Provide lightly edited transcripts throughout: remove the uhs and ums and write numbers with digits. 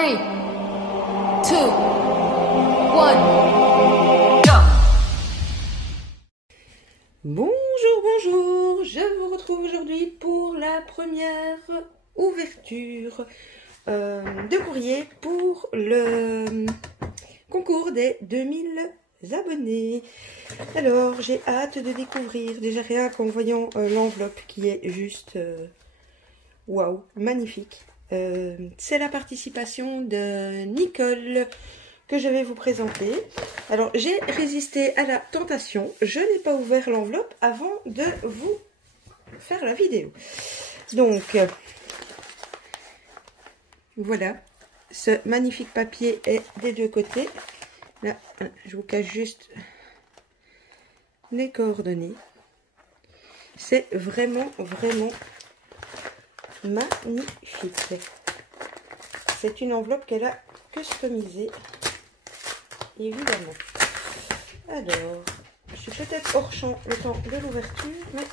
3, 2, 1, go! Bonjour, je vous retrouve aujourd'hui pour la première ouverture de courrier pour le concours des 2000 abonnés. Alors, j'ai hâte de découvrir, déjà rien qu'en voyant l'enveloppe qui est juste waouh, magnifique. C'est la participation de Nicole que je vais vous présenter. Alors, j'ai résisté à la tentation. Je n'ai pas ouvert l'enveloppe avant de vous faire la vidéo. Donc, voilà. Ce magnifique papier est des deux côtés. Là, je vous cache juste les coordonnées. C'est vraiment, vraiment magnifique. C'est une enveloppe qu'elle a customisée, évidemment. Alors, je suis peut-être hors champ le temps de l'ouverture, mais...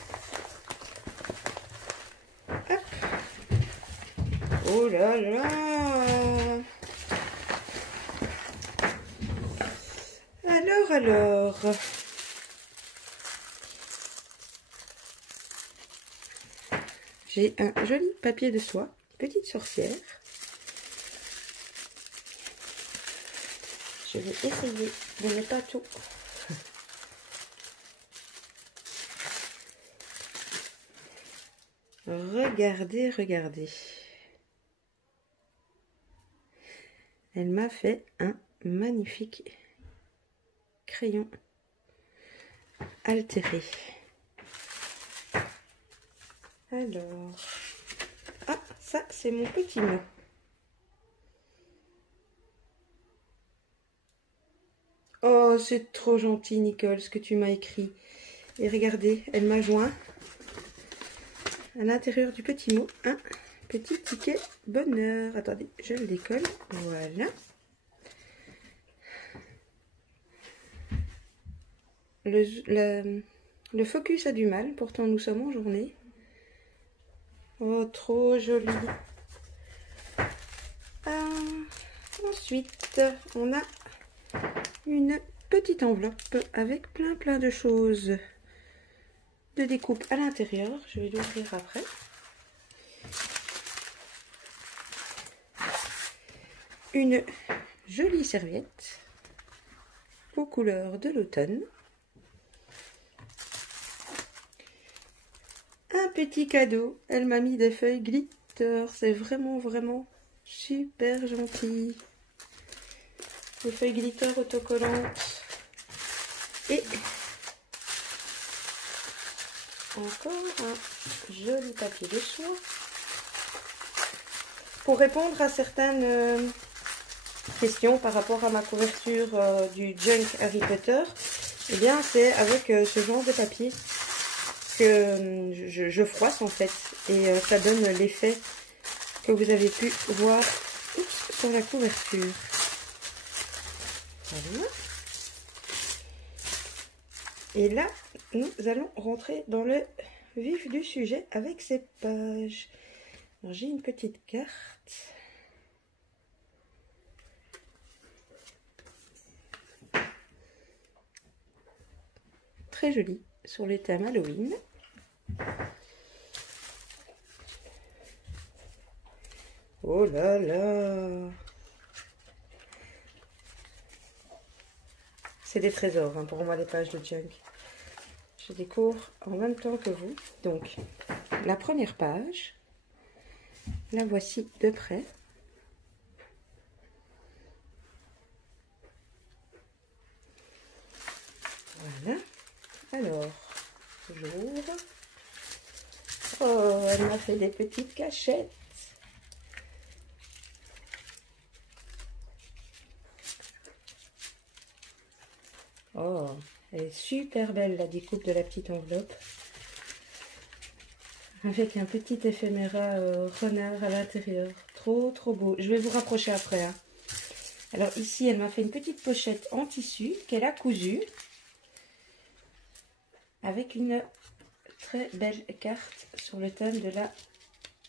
Hop. Oh là là. Alors... J'ai un joli papier de soie, petite sorcière. Je vais essayer de ne pas tout. Regardez, regardez. Elle m'a fait un magnifique crayon altéré. Alors, ah, ça c'est mon petit mot. Oh, c'est trop gentil, Nicole, ce que tu m'as écrit. Et regardez, elle m'a joint à l'intérieur du petit mot un petit ticket bonheur. Attendez, je le décolle. Voilà. Le focus a du mal, pourtant nous sommes en journée. Oh, trop joli. Ensuite, on a une petite enveloppe avec plein de choses de découpe à l'intérieur. Je vais l'ouvrir après. Une jolie serviette aux couleurs de l'automne. Un petit cadeau. Elle m'a mis des feuilles glitter. C'est vraiment super gentil. Des feuilles glitter autocollantes. Et encore un joli papier de soie. Pour répondre à certaines questions par rapport à ma couverture du Junk Harry Potter, eh bien c'est avec ce genre de papier que je froisse en fait. Et ça donne l'effet que vous avez pu voir sur la couverture. Voilà. Et là, nous allons rentrer dans le vif du sujet avec ces pages. J'ai une petite carte. Très jolie sur les thèmes Halloween. Oh là là! C'est des trésors hein, pour moi les pages de Junk. Je découvre en même temps que vous. Donc, la première page, la voici de près. Voilà. Alors, j'ouvre. Oh, elle m'a fait des petites cachettes. Oh, elle est super belle la découpe de la petite enveloppe. Avec un petit éphéméra renard à l'intérieur. Trop beau. Je vais vous rapprocher après. Hein. Alors ici, elle m'a fait une petite pochette en tissu qu'elle a cousue. Avec une très belle carte sur le thème de la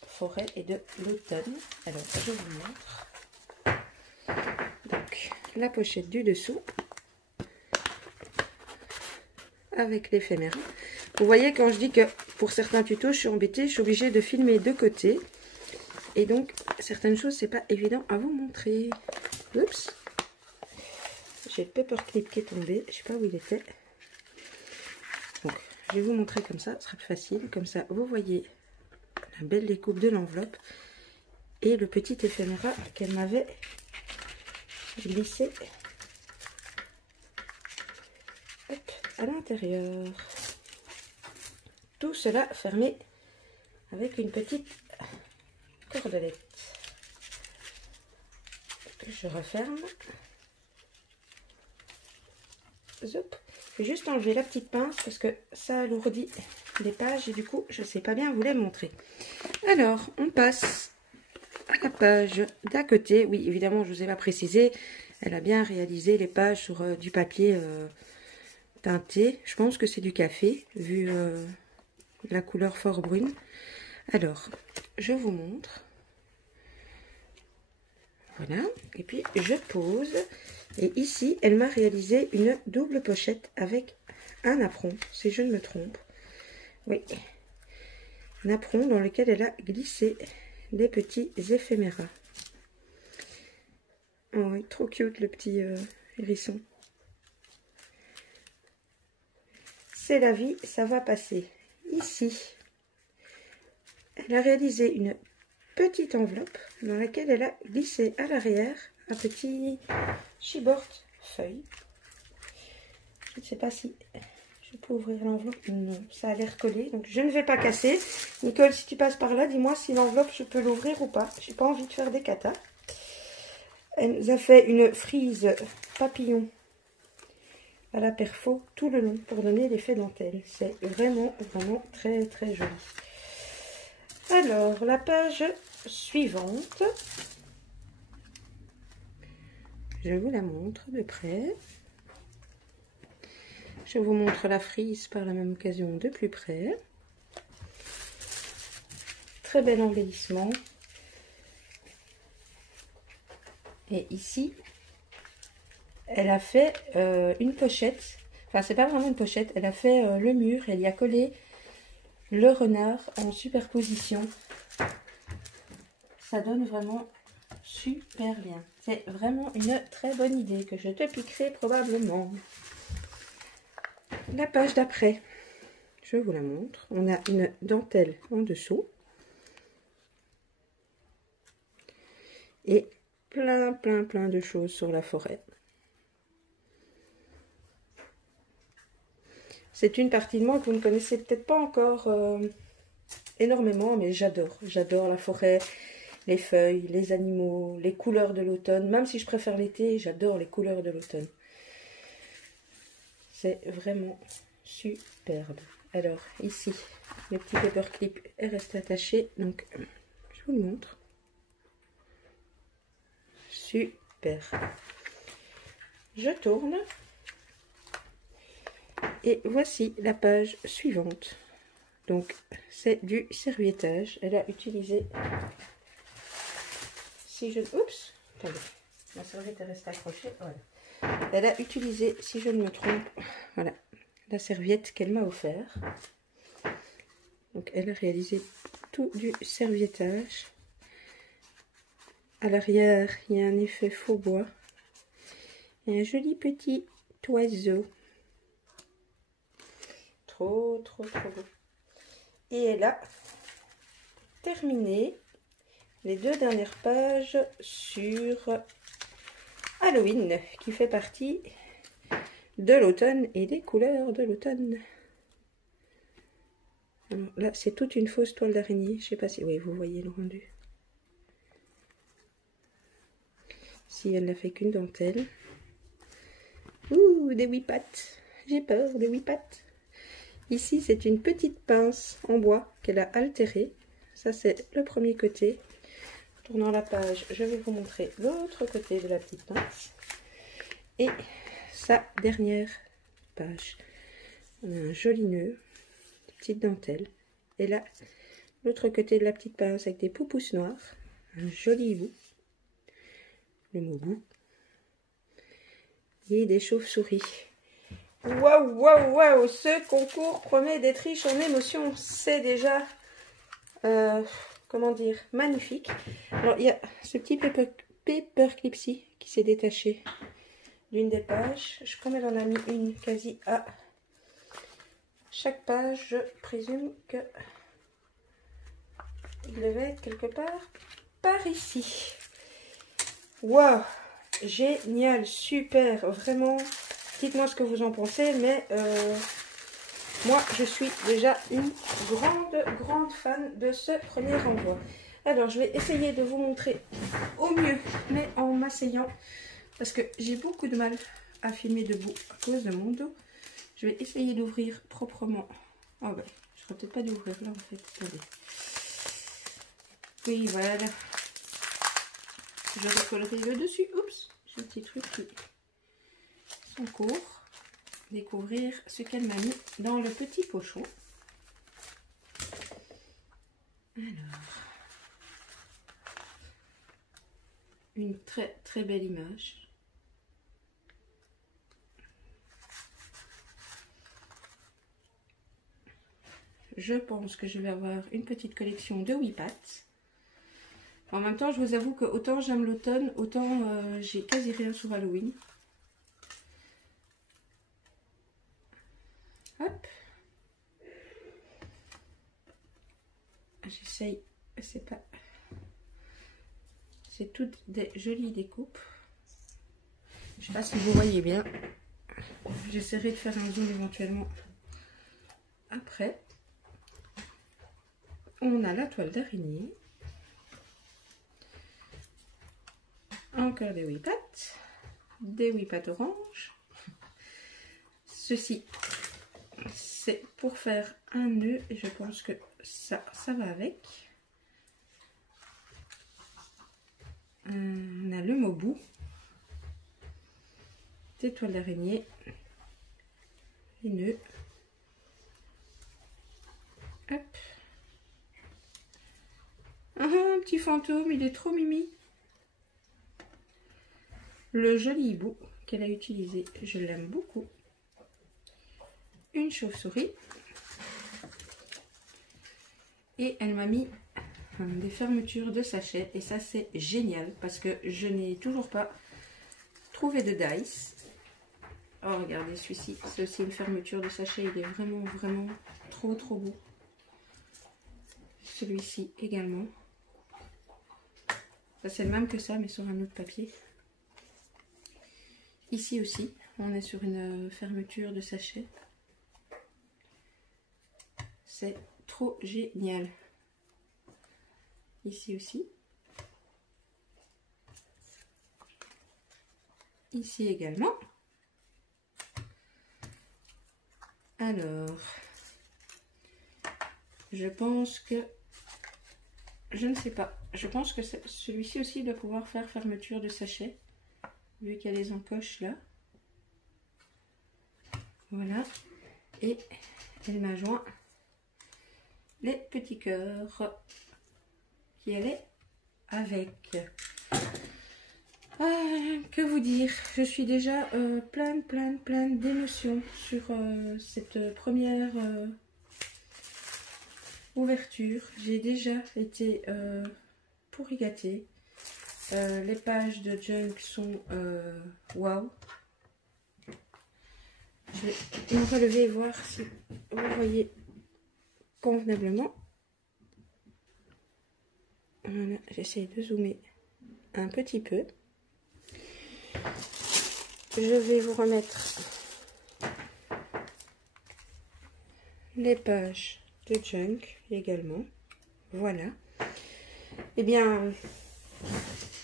forêt et de l'automne. Alors, je vous montre. la pochette du dessous avec l'éphémère. Vous voyez, quand je dis que pour certains tutos, je suis embêtée, je suis obligée de filmer de côté. Et donc, certaines choses, c'est pas évident à vous montrer. Oups. J'ai le paperclip qui est tombé. Je sais pas où il était. Donc, je vais vous montrer comme ça. Ce sera plus facile. Comme ça, vous voyez la belle découpe de l'enveloppe. Et le petit éphéméra qu'elle m'avait glissé à l'intérieur. Tout cela fermé avec une petite cordelette que je referme. Zop. Je vais juste enlever la petite pince parce que ça alourdit les pages et du coup je ne sais pas bien vous les montrer. Alors on passe à la page d'à côté. Oui, évidemment, je ne vous ai pas précisé, elle a bien réalisé les pages sur du papier teinté. Je pense que c'est du café vu la couleur fort brune. Alors je vous montre. Voilà, et puis je pose. Et ici, elle m'a réalisé une double pochette avec un apron, si je ne me trompe. Oui, un apron dans lequel elle a glissé des petits éphéméras. Oh oui, trop cute le petit hérisson. C'est la vie, ça va passer. Ici, elle a réalisé une petite enveloppe dans laquelle elle a glissé à l'arrière un petit chibord feuille. Je ne sais pas si je peux ouvrir l'enveloppe. Non, ça a l'air collé, donc je ne vais pas casser. Nicole, si tu passes par là, dis-moi si l'enveloppe je peux l'ouvrir ou pas. J'ai pas envie de faire des catas. Elle nous a fait une frise papillon à la perfo tout le long pour donner l'effet dentelle. C'est vraiment très très joli. Alors, la page suivante, je vous la montre de près. Je vous montre la frise par la même occasion de plus près. Très bel embellissement. Et ici, elle a fait une pochette. Enfin, c'est pas vraiment une pochette. Elle a fait le mur. Elle y a collé le renard en superposition. Ça donne vraiment super bien. C'est vraiment une très bonne idée que je te piquerai probablement. La page d'après, je vous la montre. On a une dentelle en dessous. Et plein de choses sur la forêt. C'est une partie de moi que vous ne connaissez peut-être pas encore énormément, mais j'adore. J'adore la forêt, les feuilles, les animaux, les couleurs de l'automne. Même si je préfère l'été, j'adore les couleurs de l'automne. C'est vraiment superbe. Alors, ici, le petit paperclip est resté attaché. Donc, je vous le montre. Super. Je tourne. Et voici la page suivante. Donc, c'est du serviettage. Elle a utilisé... Si je... Oups. Attendez. Ma serviette est restée accrochée. Voilà. Elle a utilisé, si je ne me trompe, voilà, la serviette qu'elle m'a offert. Donc, elle a réalisé tout du serviettage. À l'arrière, il y a un effet faux bois. Et un joli petit oiseau. Trop beau. Et elle a terminé les deux dernières pages sur Halloween, qui fait partie de l'automne et des couleurs de l'automne. Là, c'est toute une fausse toile d'araignée. Je sais pas si oui, vous voyez le rendu. Si elle n'a fait qu'une dentelle. Ouh, des huit pattes. J'ai peur des huit pattes. Ici, c'est une petite pince en bois qu'elle a altérée. Ça, c'est le premier côté. Tournant la page, je vais vous montrer l'autre côté de la petite pince. Et sa dernière page. On a un joli nœud, petite dentelle. Et là, l'autre côté de la petite pince avec des poupousses noires. Un joli bout. Le mot bout. et des chauves-souris. Waouh, waouh, waouh! Ce concours promet d'être riche en émotions. C'est déjà, comment dire, magnifique. Alors, il y a ce petit paperclip-ci qui s'est détaché d'une des pages. Comme elle en a mis une quasi à chaque page, je présume que il devait être quelque part par ici. Waouh! Génial, super, vraiment. Dites-moi ce que vous en pensez, mais moi, je suis déjà une grande fan de ce premier renvoi. Alors, je vais essayer de vous montrer au mieux, mais en m'asseyant, parce que j'ai beaucoup de mal à filmer debout à cause de mon dos. Je vais essayer d'ouvrir proprement. Ah ben, je ne serais peut-être pas d'ouvrir là, en fait. Attendez. Oui, voilà. Je recollerai le dessus. Oups, j'ai un petit truc qui sont court. Découvrir ce qu'elle m'a mis dans le petit pochon. Alors, une très belle image. Je pense que je vais avoir une petite collection de WePat. En même temps, je vous avoue que autant j'aime l'automne, autant j'ai quasi rien sur Halloween. Hop. J'essaye, c'est pas... C'est toutes des jolies découpes. Je sais pas si vous voyez bien. J'essaierai de faire un zoom éventuellement après. On a la toile d'araignée. Encore des WePat orange. Ceci, c'est pour faire un nœud et je pense que ça va avec. On a le Mobu, des toiles d'araignée, les nœuds. Hop. Ah, un petit fantôme, il est trop mimi. Le joli hibou qu'elle a utilisé, je l'aime beaucoup. Une chauve-souris. Et elle m'a mis des fermetures de sachets. Et ça, c'est génial parce que je n'ai toujours pas trouvé de dice. Oh, regardez celui-ci. C'est aussi une fermeture de sachet. Il est vraiment trop beau. Celui-ci également. Ça, c'est le même que ça, mais sur un autre papier. Ici aussi, on est sur une fermeture de sachet. C'est trop génial. Ici aussi. Ici également. Alors, je pense que... Je ne sais pas. Je pense que celui-ci aussi doit pouvoir faire fermeture de sachet. Vu qu'il y a les encoches là. Voilà. Et elle m'a joint les petits cœurs qui allaient avec. Que vous dire, je suis déjà pleine d'émotions sur cette première ouverture. J'ai déjà été pourri gâtée. Les pages de Junk sont waouh. Je vais me relever et voir si vous voyez convenablement. Voilà, j'essaie de zoomer un petit peu. Je vais vous remettre les pages de Junk également. Voilà. Eh bien,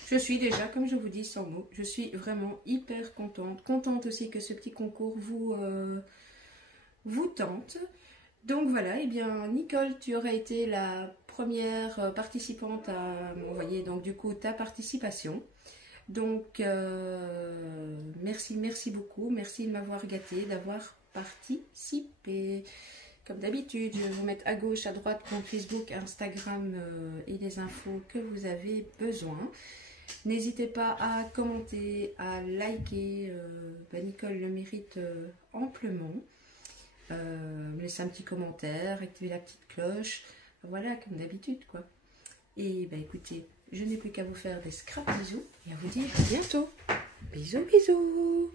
je suis déjà, comme je vous dis, sans mots. Je suis vraiment hyper contente. Contente aussi que ce petit concours vous tente. Donc voilà, eh bien, Nicole, tu aurais été la première participante à m'envoyer donc du coup ta participation. Donc merci beaucoup, merci de m'avoir gâtée, d'avoir participé. Comme d'habitude, je vais vous mettre à gauche, à droite compte Facebook, Instagram et les infos que vous avez besoin. N'hésitez pas à commenter, à liker. Nicole le mérite amplement. Laissez un petit commentaire, activez la petite cloche. Voilà, comme d'habitude, quoi. Et écoutez, je n'ai plus qu'à vous faire des scraps bisous et à vous dire à bientôt. Bisous, bisous.